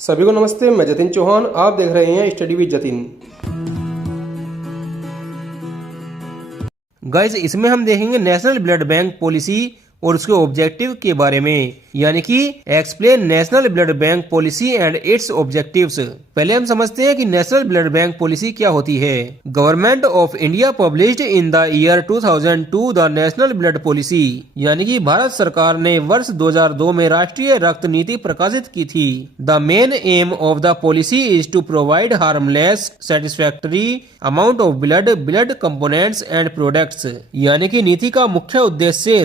सभी को नमस्ते। मैं जतिन चौहान, आप देख रहे हैं स्टडी विद जतिन। गाइस, इसमें हम देखेंगे नेशनल ब्लड बैंक पॉलिसी और उसके ऑब्जेक्टिव के बारे में, यानी कि explain national blood bank policy and it's objectives. पहले हम समझते हैं कि नेशनल ब्लड बैंक पॉलिसी क्या होती है। Government of India published in the year 2002 the national blood policy, यानी कि भारत सरकार ने वर्ष 2002 में राष्ट्रीय रक्त नीति प्रकाशित की थी। The main aim of the policy is to provide harmless satisfactory amount of blood components and products, यानी कि नीति का मुख्य उद्देश्य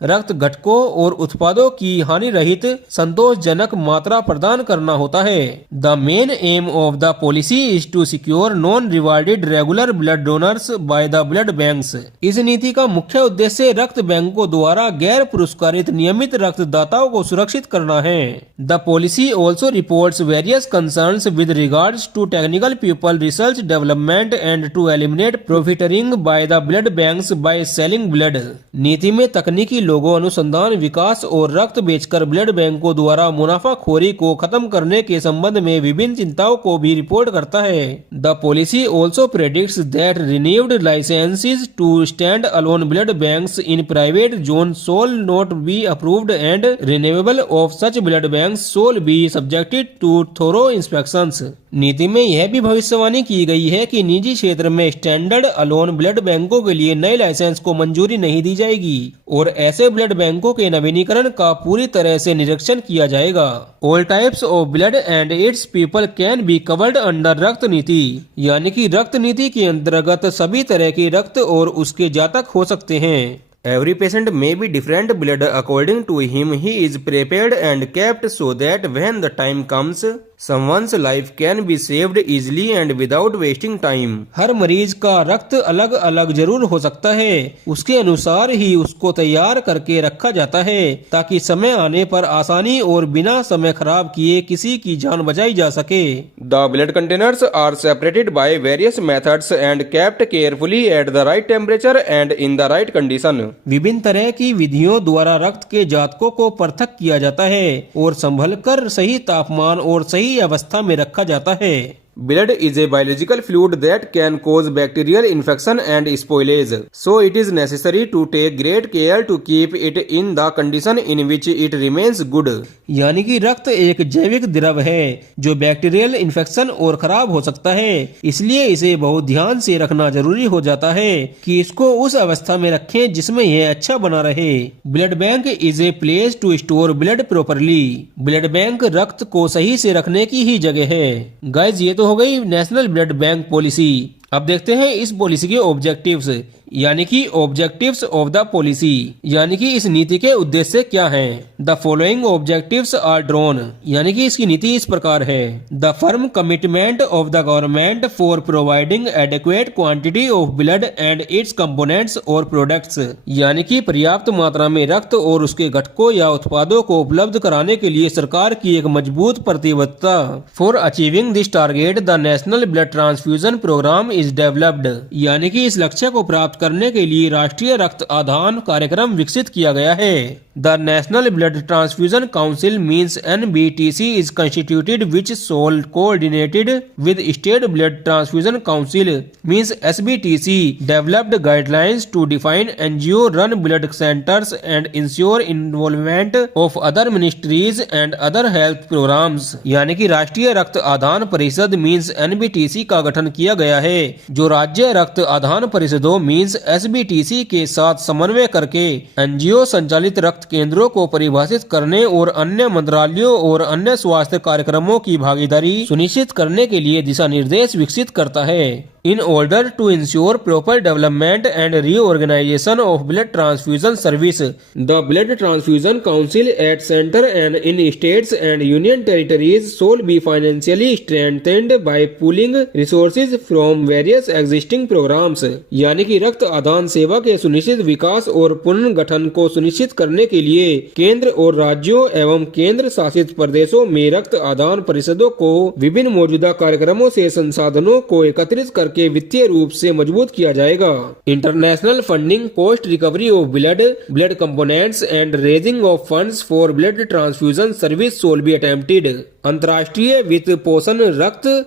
रक्त घटकों और उत्पादों की हानि रहित संतोषजनक मात्रा प्रदान करना होता है। The main aim of the policy is to secure non rewarded regular blood donors by the blood banks. इस नीति का मुख्य उद्देश्य रक्त बैंकों द्वारा गैर पुरस्कारित नियमित रक्तदाताओं को सुरक्षित करना है। The policy also reports various concerns with regards to technical people research development and to eliminate profiteering by the blood banks by selling blood. नीति में तकनीकी लोगों, अनुसंधान, विकास और रक्त बेचकर ब्लड बैंकों द्वारा मुनाफाखोरी को खत्म करने के संबंध में विभिन्न चिंताओं को भी रिपोर्ट करता है। The policy also predicts that renewed licences to stand alone blood banks in private zone shall not be approved and renewable of such blood banks shall be subjected to thorough inspections. नीति में यह भी भविष्यवाणी की गई है कि निजी क्षेत्र में स्टैंडर्ड अलोन ब्लड बैंकों के लिए नए लाइसेंस को मंजूरी नहीं दी जाएगी और ऐसे ब्लड बैंकों के नवीनीकरण का पूरी तरह से निरीक्षण किया जाएगा। All types of blood and it's people can be covered under रक्त नीति, यानी कि रक्त नीति के अंतर्गत सभी तरह के रक्त और उसके जातक हो सकते हैं। Every patient may be different blood according to him. He is prepared and kept so that when the time comes, someone's life can be saved easily and without wasting time. हर मरीज का रक्त अलग अलग जरूर हो सकता है, उसके अनुसार ही उसको तैयार करके रखा जाता है ताकि समय आने पर आसानी और बिना समय खराब किए किसी की जान बचाई जा सके। The blood containers are separated by various methods and kept carefully at the right temperature and in the right condition. विभिन्न तरह की विधियों द्वारा रक्त के जातकों को पृथक किया जाता है और संभलकर सही तापमान और सही अवस्था में रखा जाता है। Blood is a biological fluid that can cause bacterial infection and spoilage, so it is necessary to take great care to keep it in the condition in which it remains good. यानी कि रक्त एक जैविक द्रव है जो bacterial infection और खराब हो सकता है, इसलिए इसे बहुत ध्यान से रखना जरूरी हो जाता है कि इसको उस अवस्था में रखें जिसमें यह अच्छा बना रहे। Blood bank is a place to store blood properly. Blood bank रक्त को सही से रखने की ही जगह है। गाइज, ये तो हो गई नेशनल ब्लड बैंक पॉलिसी। अब देखते हैं इस पॉलिसी के ऑब्जेक्टिव्स, यानी कि ऑब्जेक्टिव्स ऑफ द पॉलिसी, यानी कि इस नीति के उद्देश्य क्या हैं। The following objectives are drawn, यानी कि इसकी नीति इस प्रकार है। The firm commitment of the government for providing adequate quantity of blood and its components और प्रोडक्ट्स, यानी कि पर्याप्त मात्रा में रक्त और उसके घटकों या उत्पादों को उपलब्ध कराने के लिए सरकार की एक मजबूत प्रतिबद्धता। For achieving this target the national blood transfusion programme is developed, यानी कि इस लक्ष्य को प्राप्त करने के लिए राष्ट्रीय रक्त आदान कार्यक्रम विकसित किया गया है। The national blood transfusion council means NBTC is constituted which shall coordinated with state blood transfusion council means SBTC developed guidelines to define NGO run blood centres and ensure involvement of other ministries and other health programmes, यानी कि राष्ट्रीय रक्त आदान परिषद means NBTC का गठन किया गया है जो राज्य रक्त आदान परिषदों मीन्स SBTC के साथ समन्वय करके NGO संचालित रक्त केंद्रों को परिभाषित करने और अन्य मंत्रालयों और अन्य स्वास्थ्य कार्यक्रमों की भागीदारी सुनिश्चित करने के लिए दिशा निर्देश विकसित करता है। In order to ensure proper development and reorganization of blood transfusion service, the Blood Transfusion Council at center and in states and union territories shall be financially strengthened by pooling resources from various existing programs, यानी कि रक्त आदान सेवा के सुनिश्चित विकास और पुनर्गठन को सुनिश्चित करने के लिए केंद्र और राज्यों एवं केंद्र शासित प्रदेशों में रक्त आदान परिषदों को विभिन्न मौजूदा कार्यक्रमों से संसाधनों को एकत्रित करके के वित्तीय रूप से मजबूत किया जाएगा। International funding, post recovery of blood components and raising of funds for blood transfusion service shall be attempted. अंतर्राष्ट्रीय वित्त पोषण,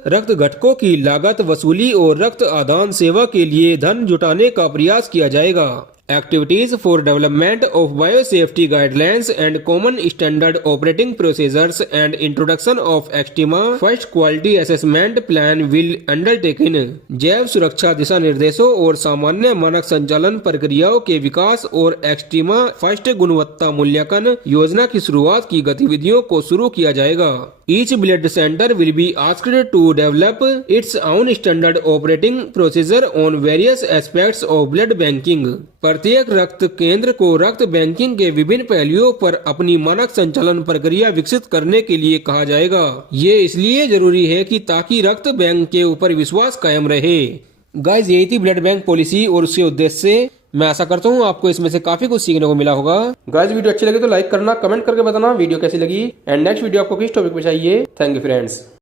रक्त घटकों की लागत वसूली और रक्त आदान सेवा के लिए धन जुटाने का प्रयास किया जाएगा। Activities for development of bioSafety guidelines and common standard operating procedures and introduction of EXTEMA first quality assessment plan will undertaken। जैव सुरक्षा दिशा निर्देशों और सामान्य मानक संचालन प्रक्रियाओं के विकास और EXTEMA फर्स्ट गुणवत्ता मूल्यांकन योजना की शुरुआत की गतिविधियों को शुरू किया जाएगा। Each blood center will be asked to develop its own standard operating procedure on various aspects of blood banking। प्रत्येक रक्त केंद्र को रक्त बैंकिंग के विभिन्न पहलुओं पर अपनी मानक संचालन प्रक्रिया विकसित करने के लिए कहा जाएगा। ये इसलिए जरूरी है कि ताकि रक्त बैंक के ऊपर विश्वास कायम रहे। गाइस, यही थी ब्लड बैंक पॉलिसी और उसके उद्देश्य। मैं आशा करता हूँ आपको इसमें से काफी कुछ सीखने को मिला होगा। गाइस, वीडियो अच्छी लगी तो लाइक करना, कमेंट करके बताना वीडियो कैसी लगी एंड नेक्स्ट वीडियो आपको किस टॉपिक पे चाहिए। Thank you friends.